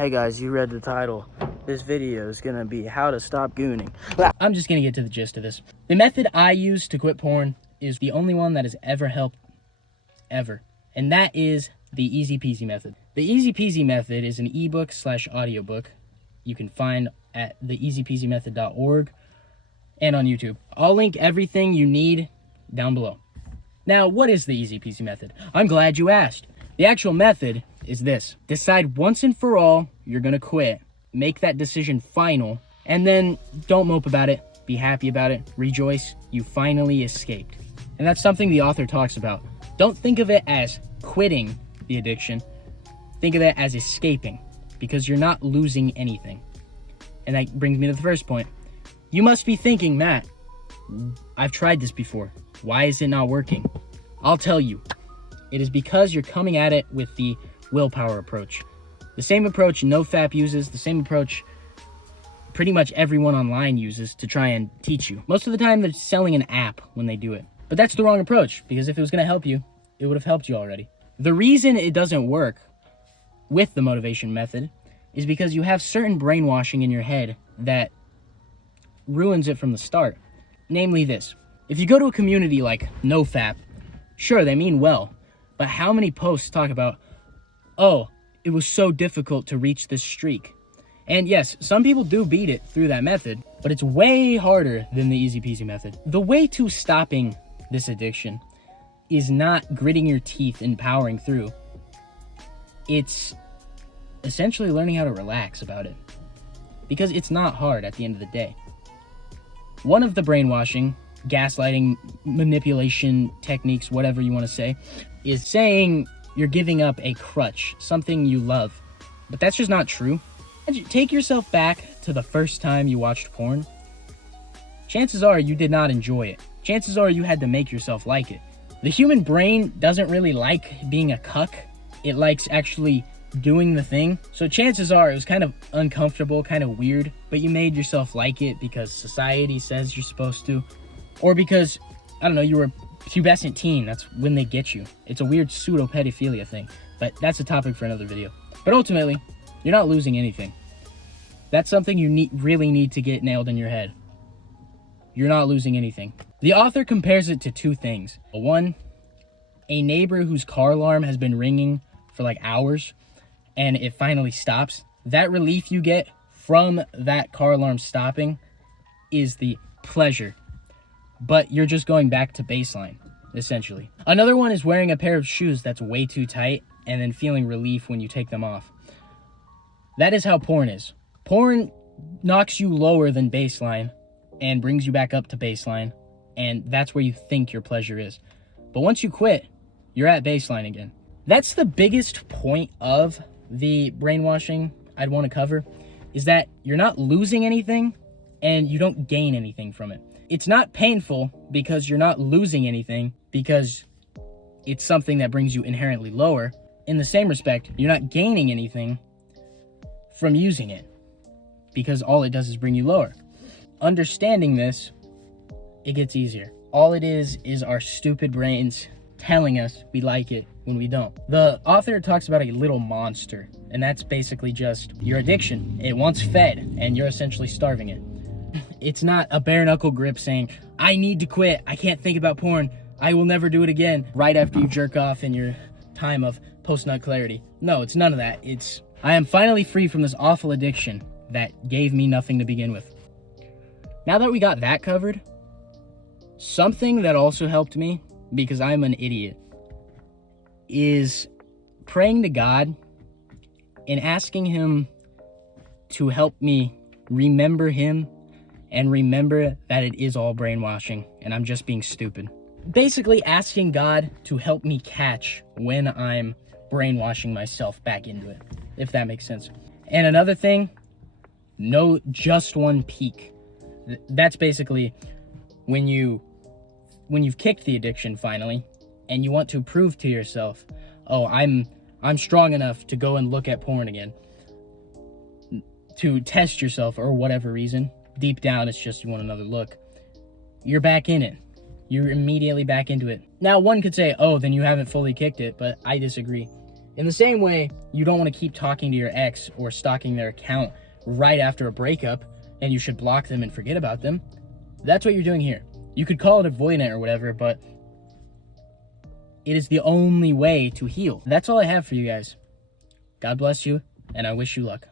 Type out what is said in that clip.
Hey guys, you read the title. This video is gonna be how to stop gooning. I'm just gonna get to the gist of this. The method I use to quit porn is the only one that has ever helped, ever. And that is the EasyPeasy Method. The EasyPeasy Method is an ebook/audiobook you can find at the easypeasymethod.org and on YouTube. I'll link everything you need down below. Now, what is the EasyPeasy Method? I'm glad you asked. The actual method is this. Decide once and for all you're gonna quit. Make that decision final, and then don't mope about it. Be happy about it. Rejoice. You finally escaped. And that's something the author talks about. Don't think of it as quitting the addiction. Think of it as escaping, because you're not losing anything. And that brings me to the first point. You must be thinking, Matt, I've tried this before. Why is it not working? I'll tell you. It is because you're coming at it with the willpower approach. The same approach NoFap uses, the same approach pretty much everyone online uses to try and teach you. Most of the time, they're selling an app when they do it. But that's the wrong approach, because if it was going to help you, it would have helped you already. The reason it doesn't work with the motivation method is because you have certain brainwashing in your head that ruins it from the start. Namely this. If you go to a community like NoFap, sure, they mean well, but how many posts talk about, oh, it was so difficult to reach this streak? And yes, some people do beat it through that method, but it's way harder than the EasyPeasy method. The way to stopping this addiction is not gritting your teeth and powering through. It's essentially learning how to relax about it, because it's not hard at the end of the day. One of the brainwashing, gaslighting, manipulation techniques, whatever you want to say, is saying you're giving up a crutch, something you love. But that's just not true. Take yourself back to the first time you watched porn. Chances are you did not enjoy it. Chances are you had to make yourself like it. The human brain doesn't really like being a cuck. It likes actually doing the thing. So chances are it was kind of uncomfortable, kind of weird, but you made yourself like it because society says you're supposed to, or because, I don't know, you were a pubescent teen. That's when they get you. It's a weird pseudo-pedophilia thing, but that's a topic for another video. But ultimately, you're not losing anything. That's something you really need to get nailed in your head. You're not losing anything. The author compares it to two things. One, a neighbor whose car alarm has been ringing for like hours and it finally stops. That relief you get from that car alarm stopping is the pleasure, but you're just going back to baseline, essentially. Another one is wearing a pair of shoes that's way too tight and then feeling relief when you take them off. That is how porn is. Porn knocks you lower than baseline and brings you back up to baseline, and that's where you think your pleasure is. But once you quit, you're at baseline again. That's the biggest point of the brainwashing I'd want to cover, is that you're not losing anything and you don't gain anything from it. It's not painful because you're not losing anything, because it's something that brings you inherently lower. In the same respect, you're not gaining anything from using it, because all it does is bring you lower. Understanding this, it gets easier. All it is our stupid brains telling us we like it when we don't. The author talks about a little monster, and that's basically just your addiction. It wants fed, and you're essentially starving it. It's not a bare knuckle grip saying, I need to quit, I can't think about porn, I will never do it again, right after you jerk off in your time of post-nut clarity. No, it's none of that. It's, I am finally free from this awful addiction that gave me nothing to begin with. Now that we got that covered, something that also helped me, because I'm an idiot, is praying to God and asking him to help me remember him and remember that it is all brainwashing and I'm just being stupid. Basically asking God to help me catch when I'm brainwashing myself back into it, if that makes sense. And another thing, no just one peak. That's basically when you've kicked the addiction finally and you want to prove to yourself, oh, I'm strong enough to go and look at porn again, to test yourself or whatever reason. Deep down, it's just you want another look. You're back in it. You're immediately back into it. Now, one could say, oh, then you haven't fully kicked it, but I disagree. In the same way, you don't want to keep talking to your ex or stalking their account right after a breakup, and you should block them and forget about them. That's what you're doing here. You could call it avoidant or whatever, but it is the only way to heal. That's all I have for you guys. God bless you, and I wish you luck.